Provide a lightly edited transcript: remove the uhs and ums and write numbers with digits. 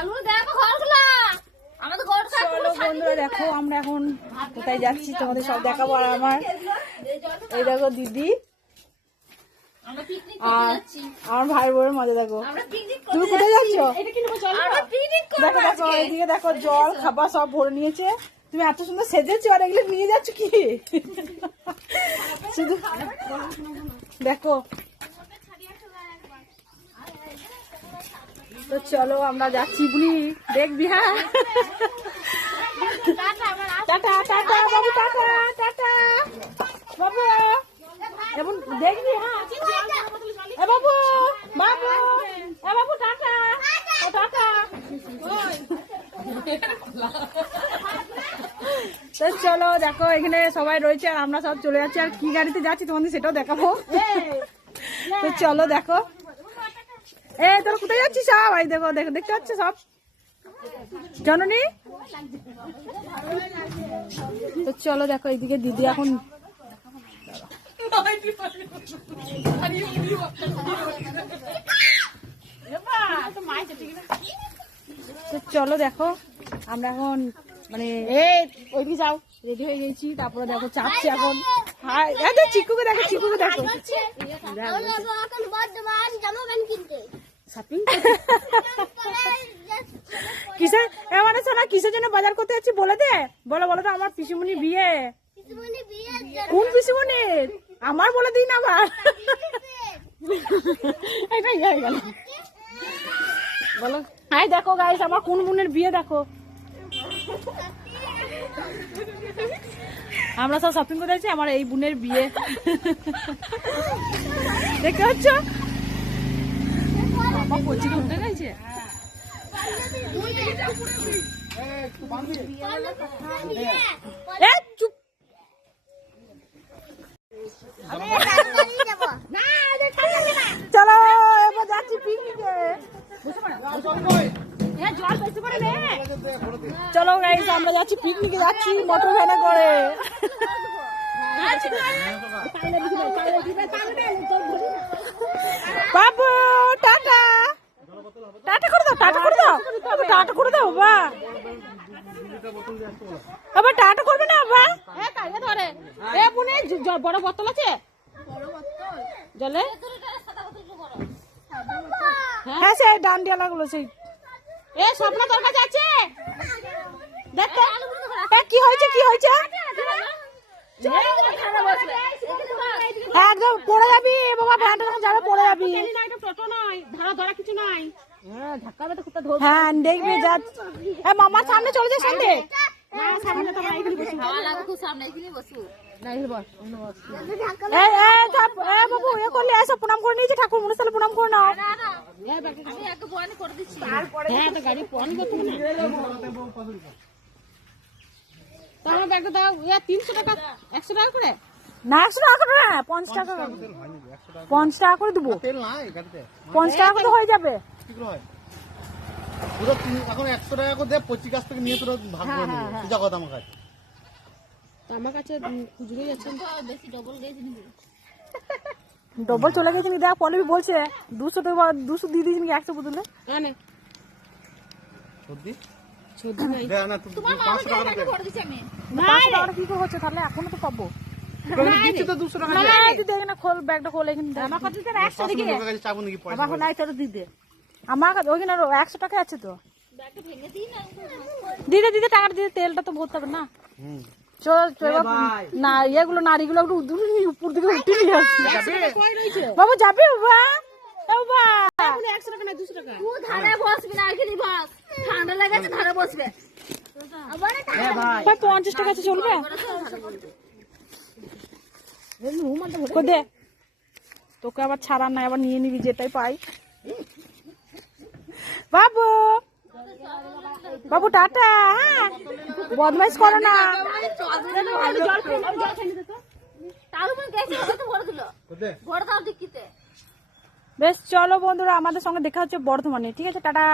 চলো বন্ধুরা দেখো আমরা এখন কোথায় যাচ্ছি তোমাদের সব দেখাবো। আর আমার এই দেখো দিদি আর আমার ভাই বোনের মজা দেখো। তুমি কোথায় যাচ্ছ? দেখো দেখো এইদিকে দেখো জল খাবার সব ভরে নিয়েছে। তুমি এত সুন্দর সেজেছো আর এগুলো নিয়ে যাচ্ছ কি? শুধু দেখো। তো চলো আমরা যাচ্ছি বুনি দেখবি। হ্যাঁ টাটা টাটা বাবু, টাটা টাটা বাবু, যেমন দেখবি। হ্যাঁ বাবু বাবু বাবু টাটা টাটা। তো চলো দেখো এখানে সবাই রয়েছে আর আমরা সব চলে যাচ্ছি। আর কি গাড়িতে যাচ্ছি তোমাদের সেটাও দেখাবো। তো চলো দেখো। এই তোরা কোথায় যাচ্ছিস সব? এই দেখো দেখো দেখতে পাচ্ছ সব জননী। তো চলো দেখো এইদিকে দিদি এখন তো চলো দেখো আমরা এখন মানে ওইদিকে যাও রেডি হয়ে গেছি। তারপরে দেখো চাপছি এখন। চিকুকে দেখো চিকুকে দেখো কিসের মানে শোনা কিসের জন্য বাজার করতে যাচ্ছি বলে দে। বলো বলো তো। আমার পিসিমণি বিয়ে। কোন পিসিমণির? আমার বলে দিই না আবার। বলো। হাই দেখো গাইস আমার কোন বোনের বিয়ে দেখো। আমরা সব শপিং করে যাচ্ছি। আমার এই বোনের বিয়ে দেখতে পাচ্ছ। আমার পচি ঘুরতে গেছে। চুপ। চলো এবার যাচ্ছি পিকনিকে। চলো গাইস আমরা যাচ্ছি পিকনিকে যাচ্ছি মোটর ভ্যানে করে। বাবু টাটা টাটা করে দাও, টাটা করে দাও, টাটা করে দাও বাবা। আবার টাটা করবে না বাবা? বড় বোতল আছে জলে? হ্যাঁ সেই ডান্ডিয়া লাগলো সেই। স্বপ্ন তোর কাছে আছে? দেখো কি হয়েছে কি হয়েছে। একদম পড়ে যাবি বাবা। ভ্যানটা যখন যাবে পড়ে যাবি। হ্যাঁ দেখবি যা। মামার সামনে চলে যায় সামনে। বাবু এ করলে এসব প্রণাম করে নিয়েছে ঠাকুর মনে সালে প্রণাম করে নাও। তোমার ব্যাগটা দাও। 300 টাকা 100 টাকা করে না? 100 টাকা করে না 50 টাকা। 50 টাকা করে দেবো। 50 টাকা করে হয়ে যাবে। এখন 100 টাকা করে দে। 25 কাছ থেকে নিয়ে তোরা ভাগ করে নিবি। পূজা কথা আমার কাছে। আমার কাছে খুঁজে যাচ্ছেন বেশি ডবল গেছে নাকি? ডবল চলে গেছে নাকি? দেখ পল্লবী বলছে 200 টাকা 200 দিয়ে দিয়েছি নাকি 100 বদলে। হ্যাঁ না সত্যি সত্যি নাই। দে না তুমি 500 টাকা করে দিছি আমি। না 500 টাকা কি করে হচ্ছে তাহলে? এখনো তো পাবো। দিচ্ছি তো 200 টাকা। না তুই দেখ না খোল ব্যাগটা খোল এখানে। আমার কাছে তো 100 দিকে চাবো নাকি পয়সা? আমার নাই তোর দিতে। আমার কাছে ওখানে 100 টাকা আছে তো। ব্যাগটা ভেঙে দিই না। দিতে দিতে টাকা দিতে তেলটা তো ভরতে হবে না। চল চল না এগুলো নারীগুলো একটু উপর দিকে উঠে নিয়ে আসছি। বাবু যাবে বাবা? বাবা 100 টাকা না 200 টাকা। তুই ধারে বসবি না এখানে বস। ঠান্ডা লাগাছে ধারে বসবে। আবার ভাই 50 টাকা আছে চলবে? দে তোকে আবার ছাড়া নাই আবার নিয়ে নিবি যেটাই পাই। বাবু বাবু টাটা। হ্যাঁ বদমাইশ করো না। বেশ চলো বন্ধুরা আমাদের সঙ্গে দেখা হচ্ছে বর্ধমানে। ঠিক আছে টাটা।